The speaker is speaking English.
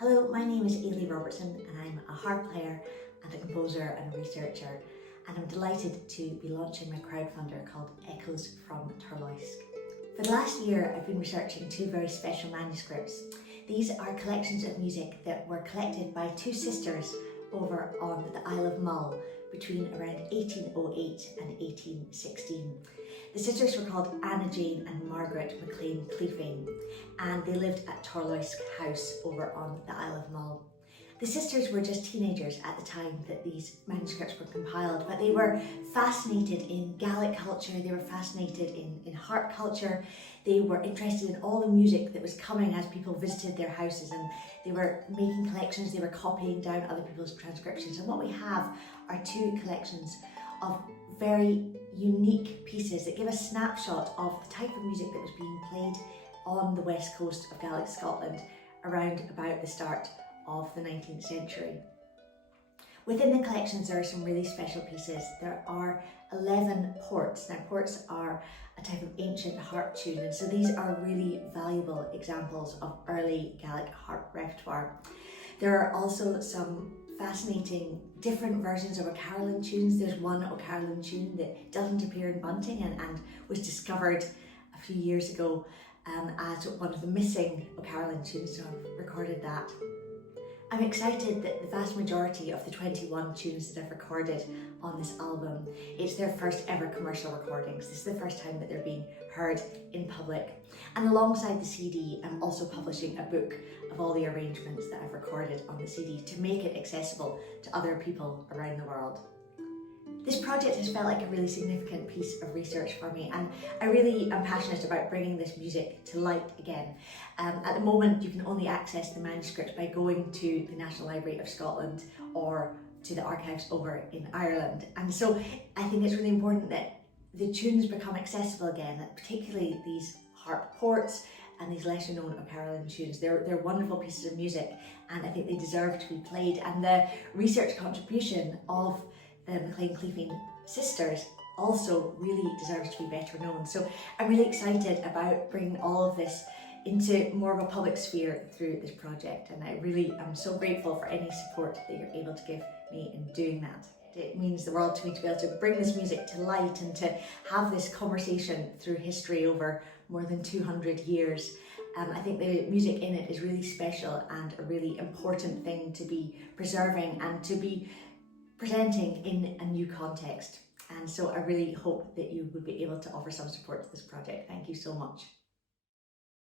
Hello, my name is Ailie Robertson and I'm a harp player and a composer and a researcher, and I'm delighted to be launching my crowdfunder called Echoes from Torloisk. For the last year I've been researching two very special manuscripts. These are collections of music that were collected by two sisters over on the Isle of Mull between around 1808 and 1816. The sisters were called Anna-Jane and Margaret Maclean-Clephane, and they lived at Torloisk house over on the Isle of Mull. The sisters were just teenagers at the time that these manuscripts were compiled, but they were fascinated in Gaelic culture, they were fascinated in harp culture, they were interested in all the music that was coming as people visited their houses, and they were making collections, they were copying down other people's transcriptions. And what we have are two collections of very unique pieces that give a snapshot of the type of music that was being played on the west coast of Gaelic Scotland around about the start of the 19th century. Within the collections there are some really special pieces. There are 11 ports. Now ports are a type of ancient harp tune, and so these are really valuable examples of early Gaelic harp repertoire. There are also some fascinating different versions of O'Carolan tunes. There's one O'Carolan tune that doesn't appear in Bunting and was discovered a few years ago as one of the missing O'Carolan tunes, so I've recorded that. I'm excited that the vast majority of the 21 tunes that I've recorded on this album, it's their first ever commercial recordings. This is the first time that they're being heard in public. And alongside the CD, I'm also publishing a book of all the arrangements that I've recorded on the CD to make it accessible to other people around the world. This project has felt like a really significant piece of research for me, and I really am passionate about bringing this music to light again. At the moment you can only access the manuscript by going to the National Library of Scotland or to the archives over in Ireland, and so I think it's really important that the tunes become accessible again, particularly these harp ports and these lesser known O'Carolan tunes. They're wonderful pieces of music and I think they deserve to be played, and the research contribution of the Maclean-Clephane sisters also really deserves to be better known. So I'm really excited about bringing all of this into more of a public sphere through this project, and I really am so grateful for any support that you're able to give me in doing that. It means the world to me to be able to bring this music to light and to have this conversation through history over more than 200 years. I think the music in it is really special and a really important thing to be preserving and to be presenting in a new context. And so I really hope that you would be able to offer some support to this project. Thank you so much.